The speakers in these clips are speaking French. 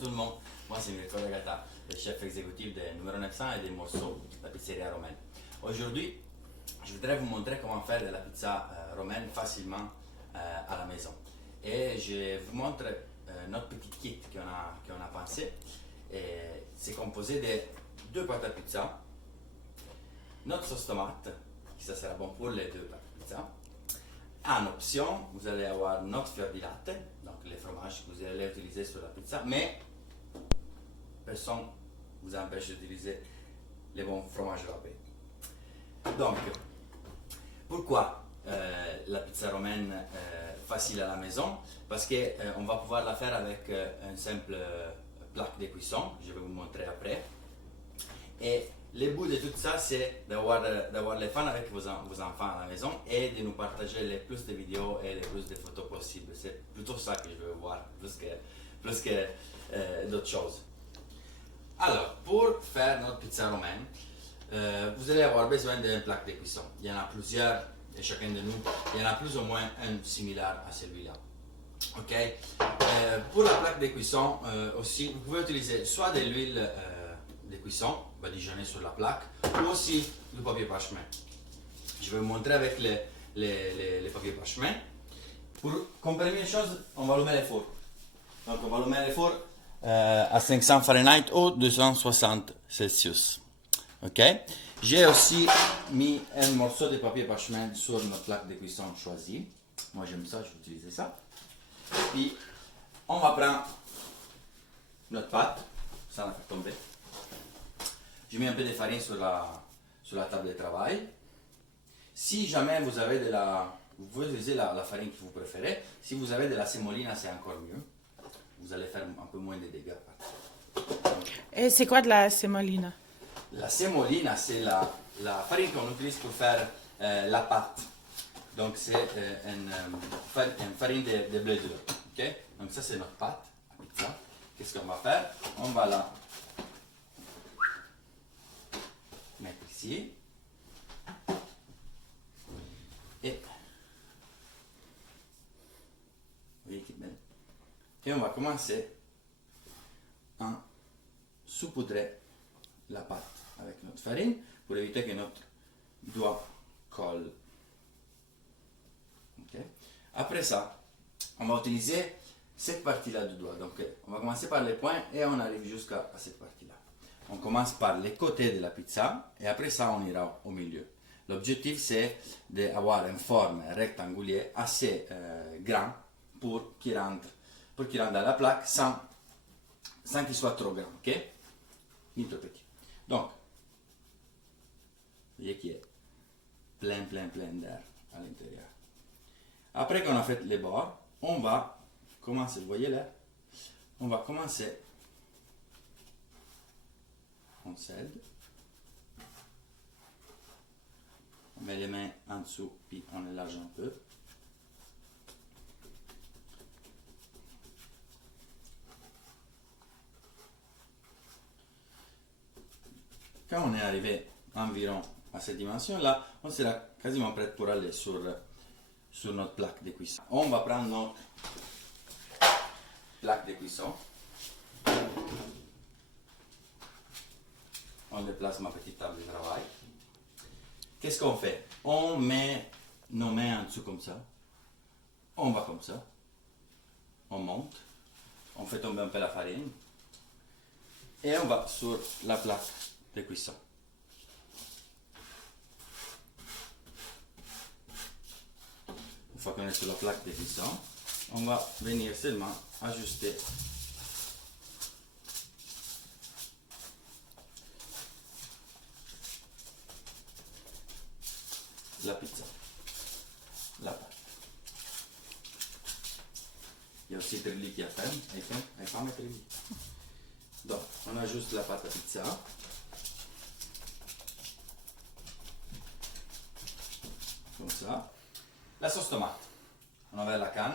tout le monde, moi c'est Mirko Regata, le chef exécutif de numéro 900 et des morceaux de la pizzeria romaine. Aujourd'hui, je voudrais vous montrer comment faire de la pizza romaine facilement à la maison. Et je vous montre notre petit kit qu'on a pensé. C'est composé de deux pâtes à pizza, notre sauce tomate, qui ça sera bon pour les deux pâtes à pizza. En option, vous allez avoir notre fior di latte, donc les fromages que vous allez utiliser sur la pizza, mais personne ne vous empêche d'utiliser les bons fromages râpés. Donc, pourquoi la pizza romaine facile à la maison? Parce qu'on va pouvoir la faire avec une simple plaque de cuisson, je vais vous montrer après. Et le but de tout ça, c'est d'avoir les fun avec vos enfants à la maison et de nous partager le plus de vidéos et le plus de photos possibles. C'est plutôt ça que je veux voir, plus que d'autres choses. Alors, pour faire notre pizza romaine, vous allez avoir besoin d'une plaque de cuisson. Il y en a plusieurs, et chacun de nous, il y en a plus ou moins un similaire à celui-là. Ok. Pour la plaque de cuisson aussi, vous pouvez utiliser soit de l'huile de cuisson, badigeonnée sur la plaque, ou aussi du papier parchemin. Je vais vous montrer avec les papiers parchemin. Comme première chose, on va allumer le four. Donc on va allumer le four à 500 Fahrenheit ou 260 Celsius. Ok. J'ai aussi mis un morceau de papier parchemin sur notre plaque de cuisson choisie. Moi j'aime ça, je vais utiliser ça. Puis on va prendre notre pâte, sans la faire tomber. Je mets un peu de farine sur la table de travail. Si jamais vous avez vous pouvez utiliser la farine que vous préférez. Si vous avez de la semolina, c'est encore mieux. Vous allez faire un peu moins de dégâts. Et c'est quoi de la semolina? La semolina, c'est la farine qu'on utilise pour faire la pâte. Donc c'est une farine de blé dur. Okay? Donc ça c'est notre pâte à pizza. Qu'est-ce qu'on va faire? On va la mettre ici. Et vous voyez qui belle. Et on va commencer à saupoudrer la pâte avec notre farine pour éviter que notre doigt colle. Okay. Après ça, on va utiliser cette partie-là du doigt. Donc, on va commencer par les points et on arrive jusqu'à cette partie-là. On commence par les côtés de la pizza et après ça, on ira au milieu. L'objectif, c'est d'avoir une forme rectangulaire assez grande pour qu'il rentre dans la plaque sans qu'il soit trop grand. Ok? Ni trop petit. Donc, vous voyez qu'il y a plein d'air à l'intérieur. Après qu'on a fait les bords, on va commencer, vous voyez là, on va commencer, on cède, on met les mains en dessous, puis on élargit un peu. Quand on est arrivé environ à cette dimension-là, on sera quasiment prêt pour aller sur notre plaque de cuisson. On va prendre notre plaque de cuisson. On déplace ma petite table de travail. Qu'est-ce qu'on fait? On met nos mains en dessous comme ça. On va comme ça. On monte. On fait tomber un peu la farine. Et on va sur la plaque de cuisson. Une fois qu'on est sur la plaque de cuisson, on va venir seulement ajuster la pizza, la pâte. Il y a aussi le trilli qui a fait, avec femme et trilli. Donc, on ajuste la pâte à pizza. Comme ça. La sauce tomate. On a la canne.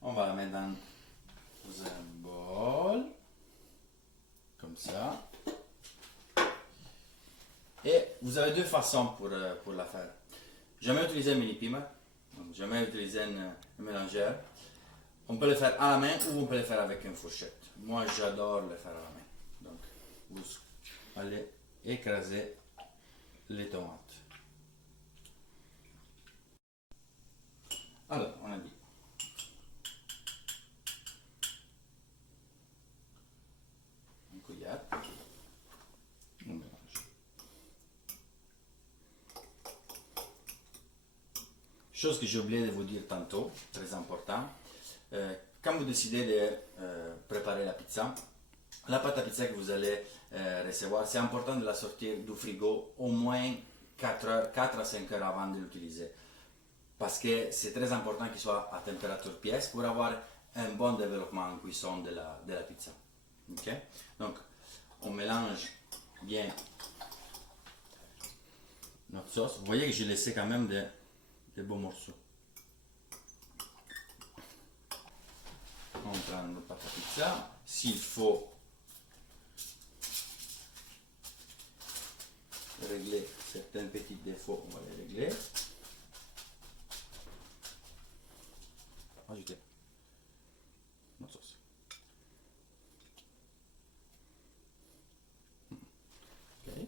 On va la mettre dans un bol. Comme ça. Et vous avez deux façons pour la faire. Jamais utiliser un mini pimer. Jamais utiliser un mélangeur. On peut le faire à la main ou on peut le faire avec une fourchette. Moi, j'adore le faire à la main. Donc, vous allez écraser les tomates. Alors, on a dit. Une cuillère. On mélange. Chose que j'ai oublié de vous dire tantôt, très important. Quand vous décidez de préparer la pâte à pizza que vous allez recevoir, c'est important de la sortir du frigo au moins 4 à 5 heures avant de l'utiliser. Parce que c'est très important qu'il soit à température pièce pour avoir un bon développement en cuisson de la pizza. Okay? Donc, on mélange bien notre sauce. Vous voyez que j'ai laissé quand même des beaux morceaux. On prend notre pâte à pizza. S'il faut régler certains petits défauts, on va les régler. Ajouter notre sauce. Okay.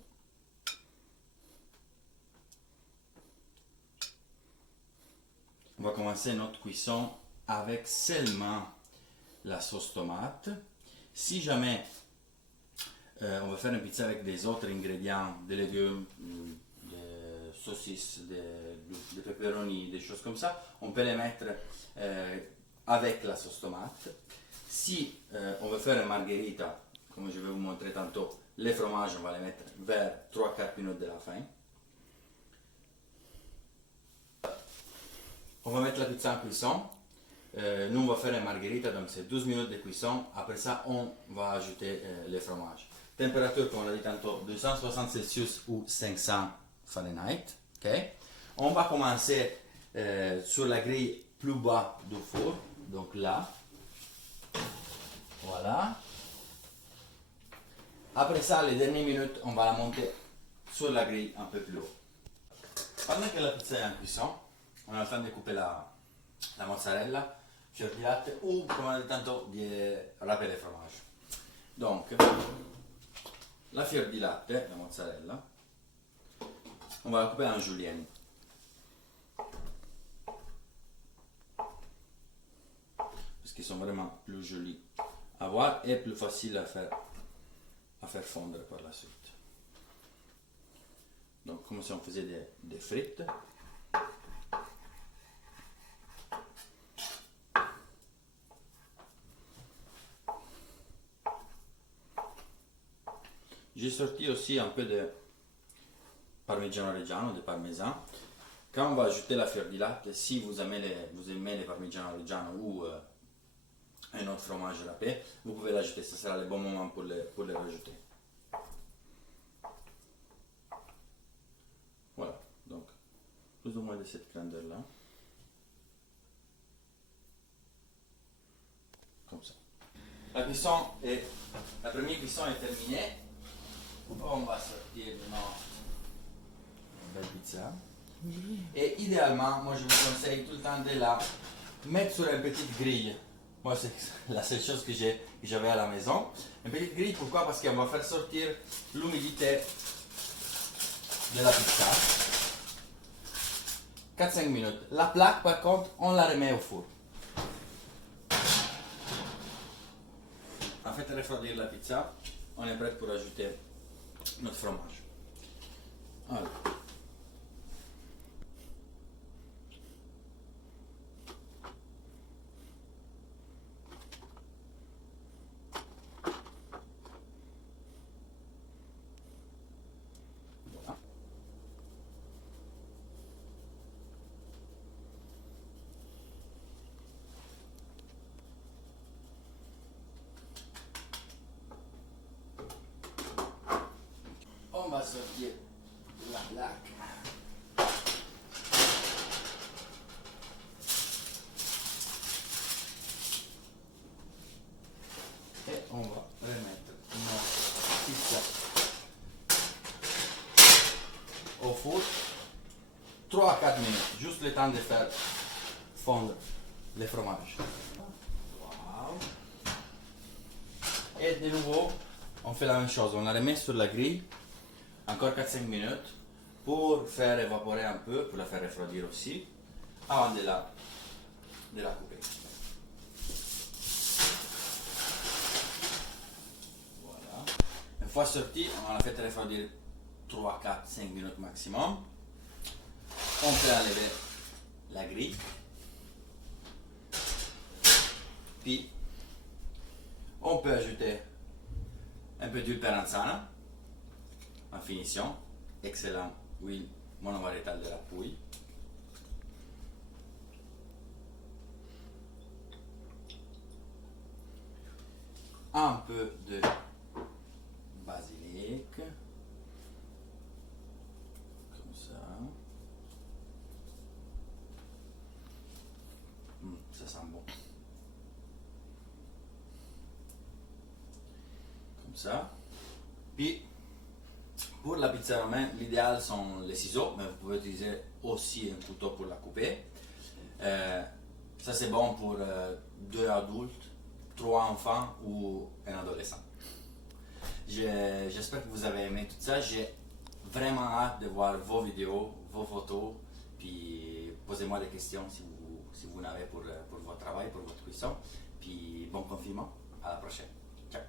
On va commencer notre cuisson avec seulement la sauce tomate. Si jamais on va faire une pizza avec des autres ingrédients, des légumes, des saucisses, des pepperoni, des choses comme ça, on peut les mettre avec la sauce tomate. Si on veut faire une margherita, comme je vais vous montrer tantôt, les fromages, on va les mettre vers 3-4 minutes de la fin. On va mettre la pizza en cuisson. Nous, on va faire une margherita, donc c'est 12 minutes de cuisson. Après ça, on va ajouter les fromages. Température, comme on l'a dit tantôt, 260 Celsius ou 500 Fahrenheit. Okay. On va commencer sur la grille plus bas du four, donc là. Voilà. Après ça, les dernières minutes, on va la monter sur la grille un peu plus haut. Pendant que la pizza est en cuisson, on a le temps de couper la mozzarella, fior di latte ou, comme on a dit tantôt, di râper les fromages. Donc, la fior di latte, la mozzarella, on va la couper en julienne. Parce qu'ils sont vraiment plus jolis à voir et plus faciles à faire fondre par la suite. Donc, comme si on faisait des frites. J'ai sorti aussi un peu de parmigiano reggiano, de parmesan. Quand on va ajouter la fior di latte, si vous aimez les parmigiano reggiano ou un autre fromage râpé, vous pouvez l'ajouter. Ce sera le bon moment pour le rajouter. Voilà, donc plus ou moins de cette grandeur-là. Comme ça. La première cuisson est terminée. On va sortir notre belle pizza. Et idéalement, moi je vous conseille tout le temps de la mettre sur une petite grille. Moi c'est la seule chose que j'avais à la maison. Une petite grille, pourquoi? Parce qu'on va faire sortir l'humidité de la pizza. 4-5 minutes. La plaque par contre, on la remet au four. En fait, refroidir la pizza, on est prêt pour ajouter notre fromage. Alors. Voilà. On va sortir la plaque. Et on va remettre notre pizza au four 3 à 4 minutes, juste le temps de faire fondre les fromages. Et de nouveau, on fait la même chose. On la remet sur la grille, encore 4-5 minutes, pour faire évaporer un peu, pour la faire refroidir aussi, avant de la couper. Voilà. Une fois sortie, on la fait refroidir 3, 4, 5 minutes maximum. On peut enlever la grille. Puis, on peut ajouter un peu d'huile Peranzana en finition. Excellent huile monovariétale de la Pouille. Un peu de basilic. Comme ça. Ça sent bon. Comme ça. Puis, pour la pizza romaine, l'idéal sont les ciseaux, mais vous pouvez utiliser aussi un couteau pour la couper. Ça c'est bon pour 2 adultes, 3 enfants ou un adolescent. J'espère que vous avez aimé tout ça. J'ai vraiment hâte de voir vos vidéos, vos photos. Puis posez-moi des questions si vous en avez pour votre travail, pour votre cuisson. Puis bon confinement. À la prochaine. Ciao.